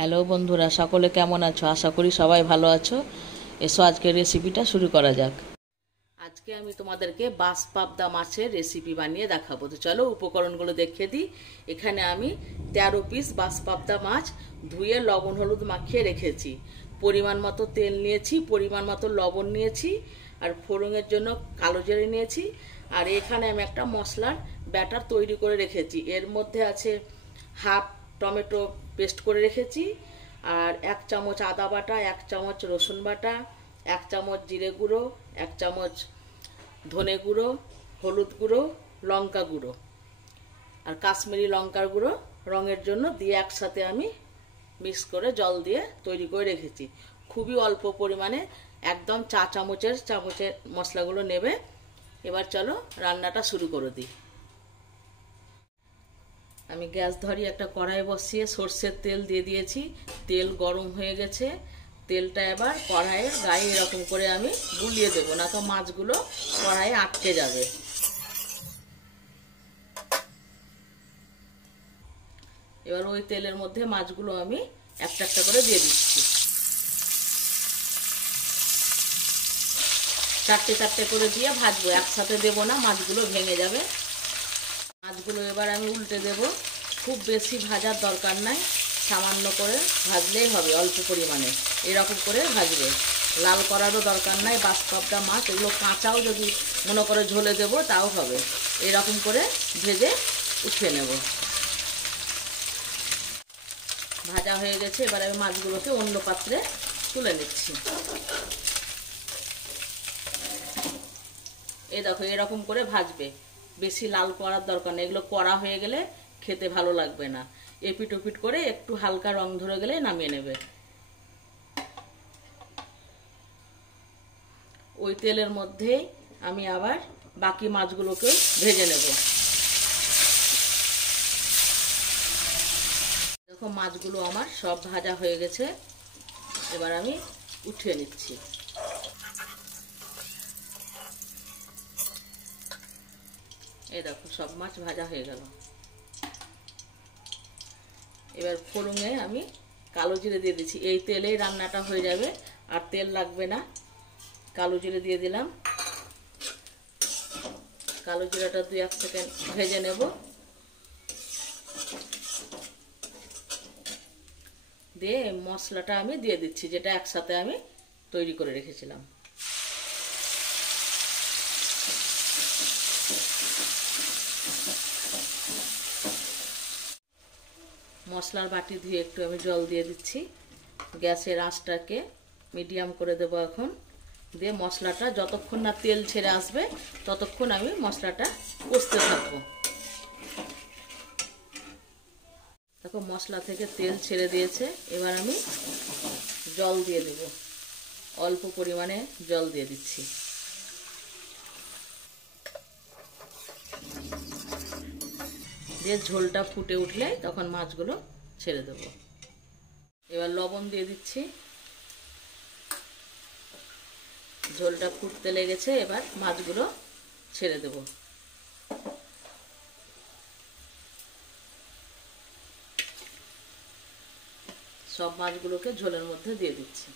Hello বন্ধুরা, সকলে কেমন আছো? আশা করি সবাই ভালো আছো। এসো আজকের রেসিপিটা শুরু করা যাক। আজকে আমি তোমাদেরকে বাঁশপাবদা মাছের রেসিপি বানিয়ে দেখাবো। তো চলো উপকরণগুলো দেখিয়ে দিই। এখানে আমি 13 পিস বাঁশপাবদা মাছ ধুয়ে লবণ হলুদ মাখিয়ে রেখেছি। পরিমাণ মতো তেল নিয়েছি, পরিমাণ মতো লবণ নিয়েছি, আর ফোড়নের জন্য কালো জিরে নিয়েছি। আর এখানে আমি একটা মশলার ব্যাটার তৈরি করে রেখেছি। এর মধ্যে আছে হাফ টমেটো পেস্ট করে রেখেছি, আর 1 চামচ আদা বাটা, 1 চামচ রসুন বাটা, 1 চামচ জিরে গুঁড়ো, 1 চামচ ধনে গুঁড়ো, হলুদ গুঁড়ো, লঙ্কা গুঁড়ো আর কাশ্মীরি লঙ্কার গুঁড়ো রঙের জন্য দিয়ে একসাথে আমি মিক্স করে জল দিয়ে তৈরি করে রেখেছি। খুবই অল্প পরিমাণে, একদম চা চামচের মশলাগুলো নেবে। এবার চলো রান্নাটা শুরু করে দিই। আমি গ্যাস ধরিয়ে একটা কড়াই বসিয়ে সর্ষের তেল দিয়ে দিয়েছি। তেল গরম হয়ে গেছে। তেলটা এবার কড়াইয়ের গায়ে এরকম করে আমি বুলিয়ে দেবো, না তো মাছগুলো কড়াইয়ে আটকে যাবে। এবার ওই তেলের মধ্যে মাছগুলো আমি একটা একটা করে দিয়ে দিচ্ছি। চারটে চারটে করে দিয়ে ভাজবো, একসাথে দেবো না, মাছগুলো ভেঙে যাবে। মাছগুলো এবার আমি উল্টে দেব। খুব বেশি ভাজার দরকার নাই, সামান্য করে ভাজলেই হবে, অল্প পরিমাণে এরকম করে ভাজবে। লাল করারও দরকার নাই। বাঁশপাবদা মাছ এগুলো কাঁচাও যদি মনে করে ঝোলে দেবো তাও হবে। এরকম করে ভেজে উঠিয়ে নেব। ভাজা হয়ে গেছে। এবার আমি মাছগুলোকে অন্য পাত্রে তুলে নিচ্ছি। এই দেখো, এরকম করে ভাজবে, বেশি লাল করার দরকার নেই। এগুলো কড়া হয়ে গেলে খেতে ভালো লাগবে না। এপিট ওপিট করে একটু হালকা রং ধরে গেলে নামিয়ে নেবে। ওই তেলের মধ্যে আমি আবার বাকি মাছগুলোকে ভেজে নেব। দেখো, মাছগুলো আমার সব ভাজা হয়ে গেছে। এবার আমি উঠিয়ে নিচ্ছি। এই দেখো, সব মাছ ভাজা হয়ে গেল। এবার ফোড়নে আমি কালো জিরে দিয়ে দিচ্ছি। এই তেলেই রান্নাটা হয়ে যাবে, আর তেল লাগবে না। কালো জিরে দিয়ে দিলাম। কালো জিরাটা 2-1 সেকেন্ড ভেজে নেব। দিয়ে মশলাটা আমি দিয়ে দিচ্ছি, যেটা একসাথে আমি তৈরি করে রেখেছিলাম। মশলার বাটি ধুয়ে একটু আমি জল দিয়ে দিচ্ছি। গ্যাসের আঁচটাকে মিডিয়াম করে দেবো এখন। দিয়ে মশলাটা যতক্ষণ না তেল ছেড়ে আসবে ততক্ষণ আমি মশলাটা কষতে থাকবো। দেখো, মশলা থেকে তেল ছেড়ে দিয়েছে। এবার আমি জল দিয়ে দেব, অল্প পরিমাণে জল দিয়ে দিচ্ছি। দিয়ে ঝোলটা ফুটে উঠলে তখন মাছগুলো ছেড়ে দেব। এবার লবণ দিয়ে দিচ্ছি। ঝোলটা ফুটতে লেগেছে, এবার মাছগুলো ছেড়ে দেব। সব মাছগুলোকে ঝোলের মধ্যে দিয়ে দিচ্ছি।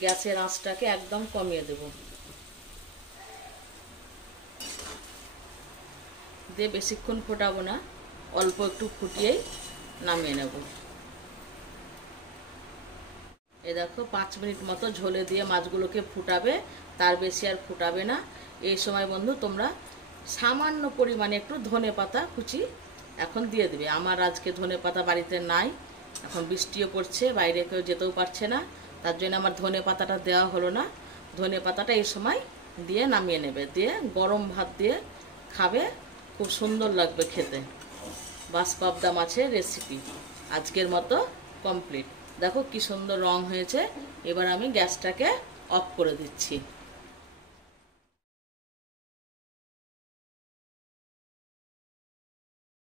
গ্যাসের আঁচটাকে একদম কমিয়ে দেব। দিয়ে বেশিক্ষণ ফোটাবো না, অল্প একটু ফুটিয়েই নামিয়ে নেব। এই দেখো, 5 মিনিট মতো ঝোলে দিয়ে মাছগুলোকে ফুটাবে, তার বেশি আর ফুটাবে না। এই সময় বন্ধু তোমরা সামান্য পরিমাণে একটু ধনে পাতা কুচি এখন দিয়ে দেবে। আমার আজকে ধনে পাতা বাড়িতে নাই, এখন বৃষ্টিও পড়ছে, বাইরে কেউ যেতেও পারছে না, তার জন্য আমার ধনে পাতাটা দেওয়া হলো না। ধনে পাতাটা এই সময় দিয়ে নামিয়ে নেবে। দিয়ে গরম ভাত দিয়ে খাবে, খুব সুন্দর লাগবে খেতে। বাঁশপাবদা মাছের রেসিপি আজকের মতো কমপ্লিট। দেখো কি সুন্দর রং হয়েছে। এবার আমি গ্যাসটাকে অফ করে দিচ্ছি।